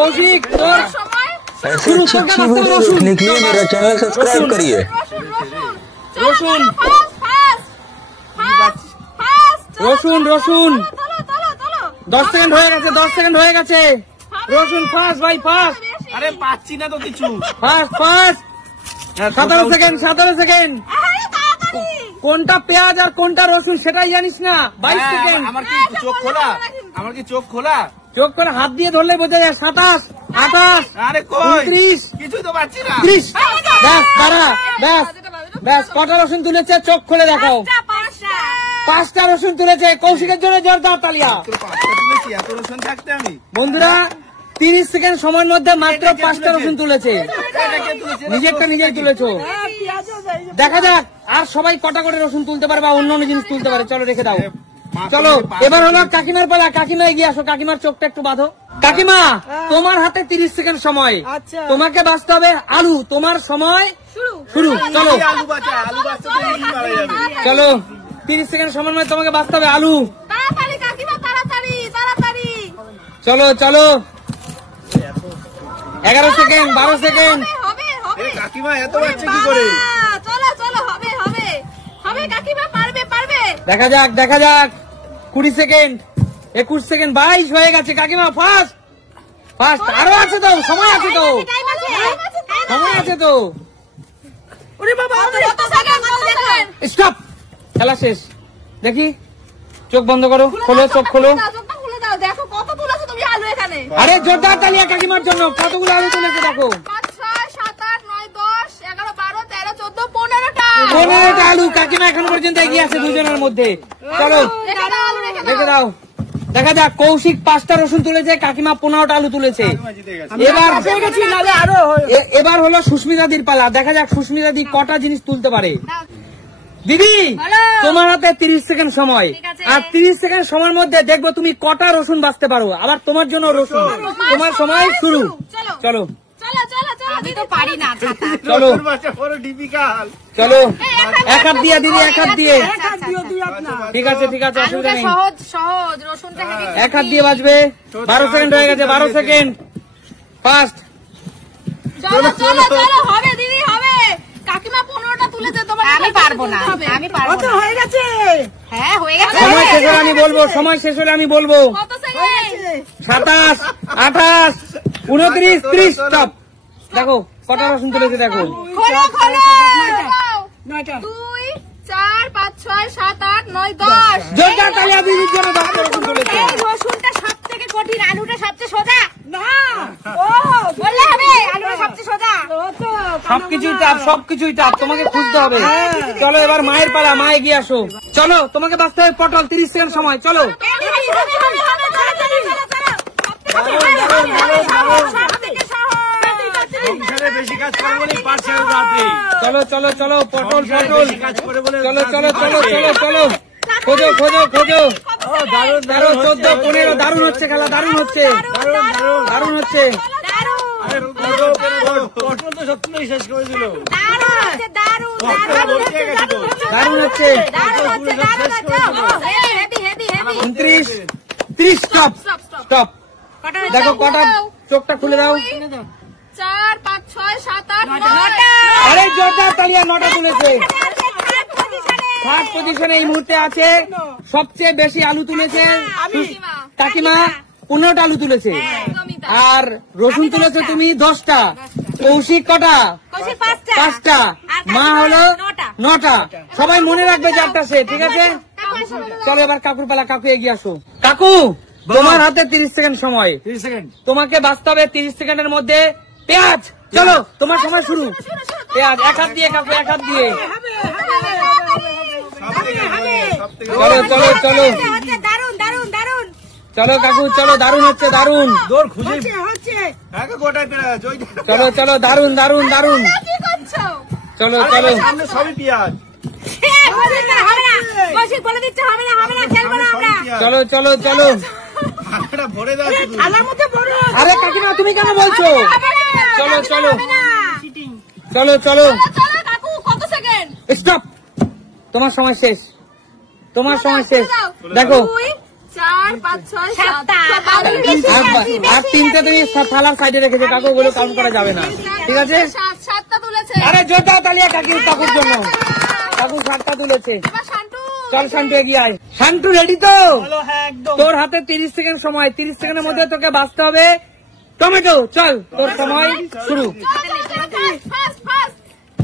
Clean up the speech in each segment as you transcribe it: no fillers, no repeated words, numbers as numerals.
कौशिक তোর ऐसे अच्छी वीडियो देखने के लिए मेरा चैनल सब्सक्राइब करिए। রসুন রসুন রসুন 10 সেকেন্ড হয়ে গেছে 10 সেকেন্ড হয়ে গেছে রসুন ফাস্ট ভাই ফাস্ট আরে পাচ্ছি না তো কিছু ফাস্ট ফাস্ট 17 সেকেন্ড 17 সেকেন্ড কোনটা পেঁয়াজ আর কোনটা রসুন সেটাই জানিস না 22 সেকেন্ড আমার কি চোখ খোলা আমার কি চোখ খোলা চোখ করে হাত দিয়ে ধরলে বোঝা যায় 27 28 আরে কই 29 কিছুই তো পাচ্ছি না 30 ব্যাস দাঁড়া ব্যাস ব্যাস কটা রসুন তুলেছে চোখ খুলে দেখাও 5টা রসুন তুলেছে কৌশিকের জন্য জোরদার তালিয়া এত রসুন থাকতে আমি বন্ধুরা 30 সেকেন্ড সময়ের মধ্যে মাত্র 5টা রসুন তুলেছে নিজেরটা নিজের তুলেছো দেখা যাক আর সবাই কটা করে রসুন তুলতে পারে বা অন্য অন্য জিনিস তুলতে পারে চলো রেখে দাও চলো এবার হলো কাকিমার পালা কাকিমা এগিয়ে আসো কাকিমার চোখটা একটু বাঁধো কাকিমা তোমার হাতে 30 সেকেন্ড সময় তোমাকে বাঁচতে হবে আলু তোমার সময় শুরু চলো আলু বাচ্চা মারা যাবে চলো 30 সেকেন্ড সময়ের মধ্যে তোমাকে বাঁচতে হবে আলু তাড়াতাড়ি কাকিমা তাড়াতাড়ি তাড়াতাড়ি চলো চলো 11 সেকেন্ড 12 সেকেন্ড হবে হবে কাকিমা এত বাচ্চা কি করে চলো চলো হবে হবে হবে কাকিমা পারবে পারবে দেখা যাক 20 সেকেন্ড 21 সেকেন্ড 22 হয়ে গেছে কাকিমা ফাস্ট ফাস্ট আরো আছে তো সময় আছে তো সময় আছে তো ওরে বাবা কত সেকেন্ড স্টপ খেলা শেষ দেখি চোখ বন্ধ করো খোলো চোখ খোলো চোখটা খুলে দাও দেখো কত তুলেছো তুমি আলু এখানে আরে জোরদার তালিয়া কাকিমার জন্য কতগুলো আলু তুলেছে দেখো 5 6 7 8 9 10 11 12 13 14 15টা 15টা আলু কাকিমা এখন পর্যন্ত এগিয়ে আছে দুজনের মধ্যে চলো রেখে দাও আলু রেখে দাও দেখা যাক কৌশিক 5টা রসুন তুলেছে কাকিমা 15টা আলু তুলেছে এবার হলো সুস্মিতাদির পালা দেখা যাক সুস্মিতাদি কটা জিনিস তুলতে পারে দিদি তোমার হাতে 30 সেকেন্ড সময় আর 30 সেকেন্ড সময়ের মধ্যে দেখবো তুমি কটা রসুন বাঁচতে পারো আবার তোমার জন্য রসুন তোমার সময় শুরু চলো চলো চলো চলো আমি তো পারি না চলো বড় ডিফিকাল্ট চলো এক হাত দিয়ে দিদি এক হাত দিয়ে ঠিক আছে অসুবিধা নেই সহজ সহজ রসুনটা হেভি এক হাত দিয়ে বাজবে 12 সেকেন্ড হয়ে গেছে 12 সেকেন্ড ফাস্ট চলো চলো চলো হবে দিদি হবে কাকিমা 15টা তুলেছে তোমার আমি পারবো না আমি পারবো না হয়ে গেছে হ্যাঁ হয়ে গেছে সময় শেষ হলে আমি বলবো সময় শেষ হলে আমি বলবো কত সেকেন্ড 27 28 29 30 স্টপ দেখো কটা রসুন তুলেছে দেখো খোলো খোলো 9টা 2 4 5 6 7 8 9 10 জোরদার তালিয়া দিদির জন্য 10টা রসুন তুলেছে এই রসুনটা সবথেকে কঠিন আলুটা সবচেয়ে সোজা না ও বললে হবে আলুটা সবচেয়ে সোজা সবকিছুই টাপ তোমাকে খুঁজতে হবে চলো এবার মায়ের পালা মা এগিয়ে আসো চলো তোমাকে বাঁচতে হবে পটল 30 সেকেন্ড সময় চলো বেশি কাজ করে বলে পারছে রাতে চলো চলো চলো পটল কাজ করে বলে চলো চলো চলো চলো চলো খোঁজো 13 14 15 দারুণ হচ্ছে খেলা দারুণ হচ্ছে পটল তো সত্যি শেষ করে দিল দারুণ হচ্ছে 29 30 স্টপ দেখো কটা চোখটা খুলে দাও 4 5 6 7 8 9 আরে জোরদার তালিয়া 9টা তুলেছে থার্ড পজিশনে এই মুহূর্তে আছে সবচেয়ে বেশি আলু তুলেছে কাকিমা 15টা আলু তুলেছে আর রসুন তুলেছে তুমি 10টা কৌশিক কটা 5টা মা হলো 9টা সবাই মনে রাখবে চারটা সে ঠিক আছে চলো এবার কাকুর পালা কাকু এগিয়ে আসো কাকু তোমার হাতে 30 সেকেন্ড সময় 30 সেকেন্ড তোমাকে বাঁচতে হবে 30 সেকেন্ডের মধ্যে পেঁয়াজ চলো তোমার সময় শুরু পেঁয়াজ এক হাত দিয়ে কাকু এক হাত দিয়ে চলো চলো চলো দারুন দারুন দারুন চলো কাকু চলো দারুণ হচ্ছে দারুণ দৌড় খুঁজে হচ্ছে গোটায় পেঁয়াজ চলো চলো দারুণ দারুণ দারুণ কি করছো চলো চলো সামনে সবই পেঁয়াজ হবে না কৌশিক বলে দিচ্ছে হবে না খেলবো না আমরা চলো চলো চলো এটা ভরে দাও শুধু থালার মধ্যে বড় আরে কাকিমা তুমি কেন বলছো চলো চলো চলো চলো চলো কাকু কত সেকেন্ড স্টপ তোমার সময় শেষ দেখো 2 4 5, 6, 7 আর তিনটে তুমি থালার সাইডে রেখেছে, কাকু ওগুলো কাউন্ট করা যাবে না, ঠিক আছে? 7টা তুলেছে। আরে জোরদার তালিয়া কাকুর জন্য। কাকু 7টা তুলেছে। এবার শান্তু। চল শান্তু এগিয়ে আয়। শান্তু রেডি তো? হ্যাঁ একদম। তোর হাতে 30 সেকেন্ড সময়, 30 সেকেন্ডের মধ্যে তোকে বাঁচতে হবে টমেটো। চল তোর সময় শুরু। ফাস্ট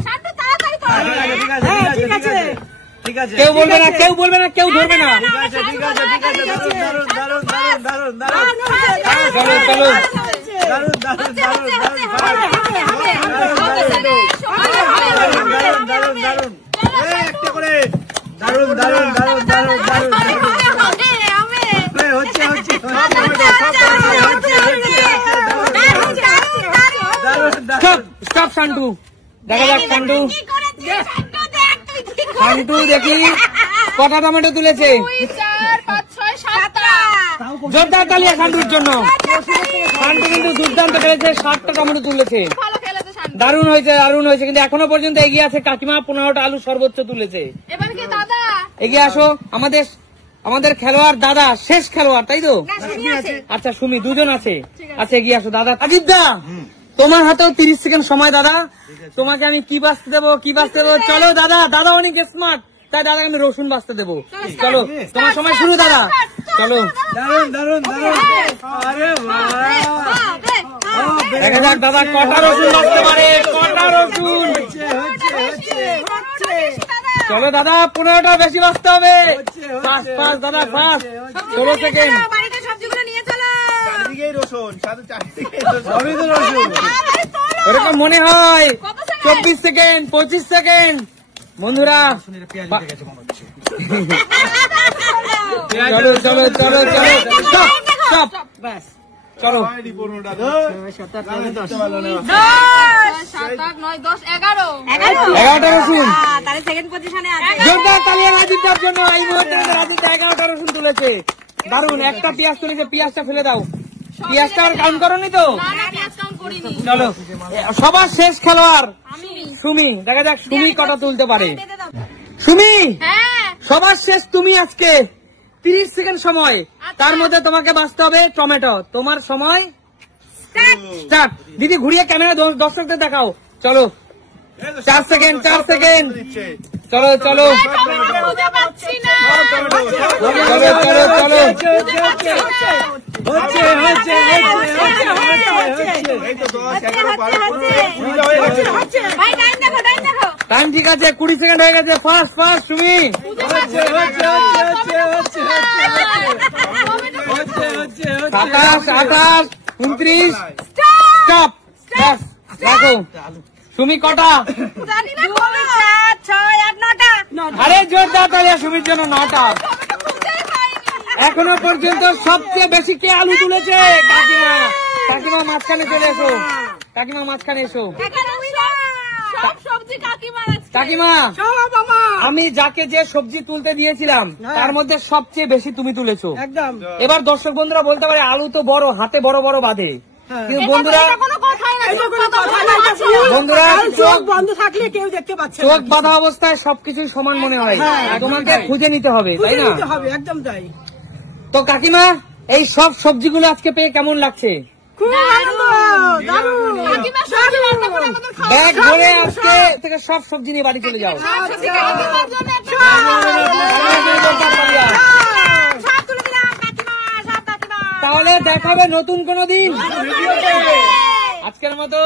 শান্তু তাড়াতাড়ি কর। ঠিক আছে। কেউ বলবে না, কেউ বলবে না, কেউ ধরবে না। ঠিক আছে। দারুন। চলো চলো। একটা করে। দারুন। হচ্ছে। স্টপ শান্তু। দেখা যাক শান্তু দেখি কটা টমেটো তুলেছে। 2, 4, 5, 6, 7টা। জোরদার তালিয়া শান্তুর জন্য। শান্তু কিন্তু দুর্দান্ত খেলেছে, 7টা টমেটো তুলেছে। ভালো খেলেছে শান্তু। দারুণ হয়েছে, কিন্তু এখনো পর্যন্ত এগিয়ে আছে কাকিমা। 15টা আলু সর্বোচ্চ তুলেছে। এবার কি দাদা? এগিয়ে আসো। আমাদের খেলোয়াড় দাদা শেষ খেলোয়াড়, তাই তো? না শুনি আছে। আচ্ছা সুমি, দুজন আছে। আচ্ছা এগিয়ে আসো দাদা। আজিদা তোমার হাতেও 30 সেকেন্ড সময় দাদা। তোমাকে আমি কি বাঁচতে দেবো? চলো দাদা অনেক স্মার্ট, তাই দাদাকে আমি রসুন বাঁচতে দেবো। চলো তোমার সময় শুরু দাদা। চলো দারুন। আরে দেখা যাক দাদা কটা রসুন বাঁচতে পারে। চলো দাদা 15টা বেশি বাঁচতে হবে। ফাস্ট দাদা, ফাস্ট। 16 সেকেন্ড। বাড়িতে সবজিগুলো নিয়ে চলো। চারদিকেই রসুন, চারদিকেই রসুন। ওরকম মনে হয়। 24 সেকেন্ড, 25 সেকেন্ড। বন্ধুরা চলো স্টপ। চলো 11টা রসুন। জোরদার তালিয়া রাজীবদার জন্য। এই মুহূর্তে রাজীবদা 11টা রসুন তুলেছে। দারুন। একটা পেঁয়াজ তুলেছে, পেঁয়াজটা ফেলে দাও। পেঁয়াজটা আর কাউন্ট করোনি তো? চলো সবার শেষ খেলোয়াড় সুমি। দেখা যাক সুমি কটা তুলতে পারে। সুমি সবার শেষ তুমি আজকে। 30 সেকেন্ড সময়, তার মধ্যে তোমাকে বাঁচতে হবে টমেটো। তোমার সময় স্টার্ট। দিদি ঘুরিয়ে ক্যামেরা দর্শকদের দেখাও। চলো 4 সেকেন্ড। চলো টাইম ঠিক আছে, 20 সেকেন্ড হয়ে গেছে। ফাস্ট সুমি। 27, 28, 29। স্টপ। রাখো। সুমি কটা? আরে জোরদার তালিয়া সুমির জন্য। 9টা। এখনো পর্যন্ত সবচেয়ে বেশি কে আলু তুলেছে? কাকিমা মাঝখানে চলে এসো। কাকিমা আমি যাকে যে সবজি তুলতে দিয়েছিলাম তার মধ্যে সবচেয়ে বেশি তুমি তুলেছো। একদম। এবার দর্শক বন্ধুরা বলতে পারে আলু তো বড়, হাতে বড় বাঁধে। কিন্তু বন্ধুরা চোখ বন্ধ থাকলে কেউ দেখতে পাচ্ছে না। চোখ বাঁধা অবস্থায় সবকিছুই সমান মনে হয়। তোমাকে খুঁজে নিতে হবে, তাই না? একদম তাই। তো কাকিমা এই সব সবজিগুলো আজকে পেয়ে কেমন লাগছে? খুব আনন্দ, দারুণ। ব্যাগ ভরে আজকে থেকে সব সবজি নিয়ে বাড়ি চলে যাও। তাহলে দেখাবে নতুন কোনো দিন। আজকের মতো